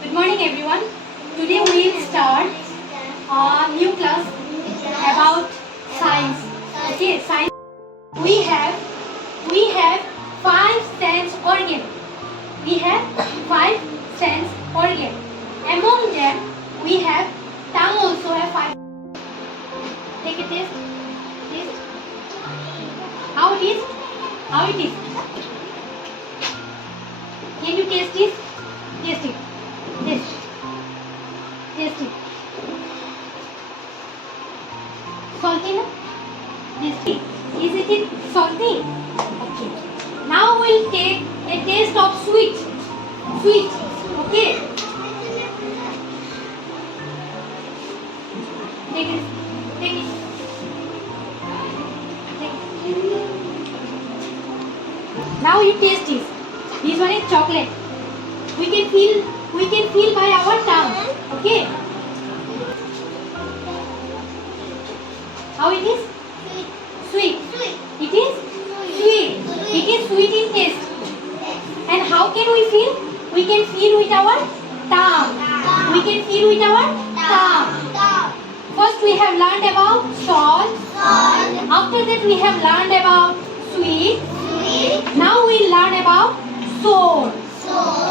Good morning everyone. Today we will start a new class about science. Okay, science. We have five sense organ. We have five sense organ. Among them we have tongue also have five. Take a taste. Taste. How it is? How it is? Can you taste this? Taste it. Taste. Taste it. Salty na? Taste it. Is it salty? Okay. Now we'll take a taste of sweet. Sweet. Okay. Take it. Take it. Take it. Now you taste this. This one is chocolate. We can feel by our tongue. Okay. How it is? Sweet. It is sweet. It is sweet in taste. And how can we feel? We can feel with our tongue. We can feel with our tongue. First we have learned about salt. After that we have learned about sweet. Now we learn about sour.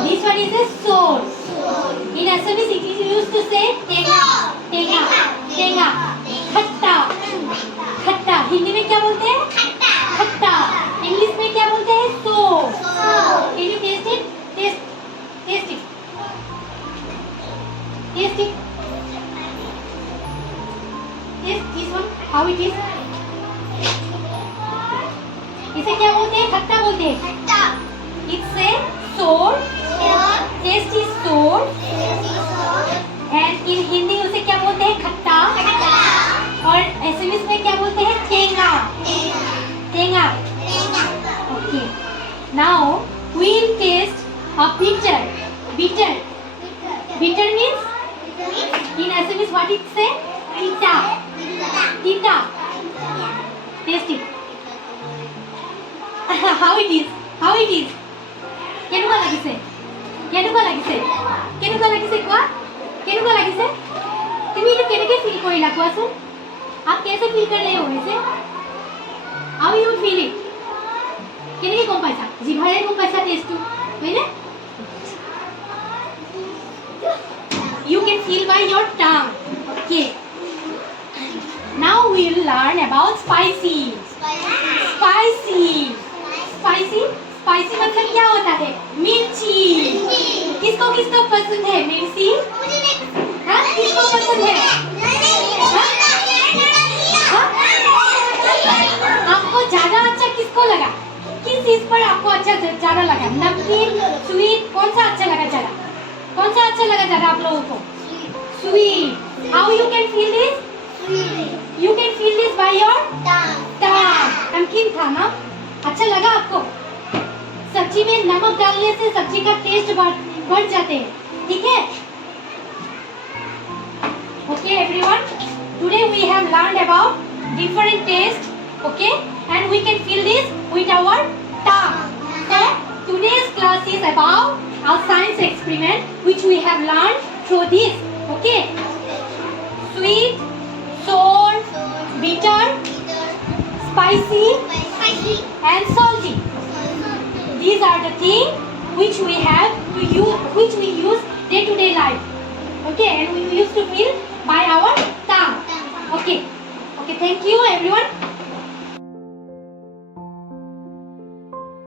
This one is a sour. In Assamese it is used to say tenga. खट्टा हिंदी में क्या बोलते हैं? खट्टा. English में क्या बोलते हैं? sour. Can you taste it? Taste it. Taste this one. How it is? इसे क्या बोलते हैं? खट्टा बोलते हैं. It's a sour. Taste is sour. And in Hindi उसे क्या बोलते हैं? खट्टा. और एसएमएस में क्या बोलते हैं? टेंगा. Okay. Now we'll taste a bitter. Bitter means in SMS what it say? Tita. Taste it. How it is? কেনেকুৱা লাগিছে? কোৱা? কেনেকুৱা লাগিছে? তুমি এটা কেনেকৈ ফিল কৰিলা কোৱাচোন? आप कैसे फील कर रहे हो इसे? How you feel it? কেনেকৈ গম পাইছা? জিভাৰে গম পাইছা টেষ্টটো, হয়নে? You can feel by your tongue. Okay. Now we will learn about spicy. Spicy मतलब क्या होता है? मिर्ची. किसको पसंद है मिर्ची? हाँ, किसको पसंद है? आपको ज्यादा अच्छा किसको लगा? किस चीज पर आपको अच्छा ज्यादा लगा? नमकीन, स्वीट, कौन सा अच्छा लगा ज्यादा? आप लोगों को? Sweet. How you can feel this? You can feel this by your tongue. नमकीन था ना? अच्छा लगा आपको? सब्जी में नमक डालने से सब्जी का टेस्ट बढ़ जाते हैं, ठीक है? Okay everyone, today we have learned about different taste, okay, and we can feel this with our tongue. So today's class is about our science experiment which we have learned through this, okay? Sweet, sour, bitter, spicy and salty. These are the things which we have to use, which we use day to day life, okay, and we used to feel by our tongue. Okay, thank you everyone.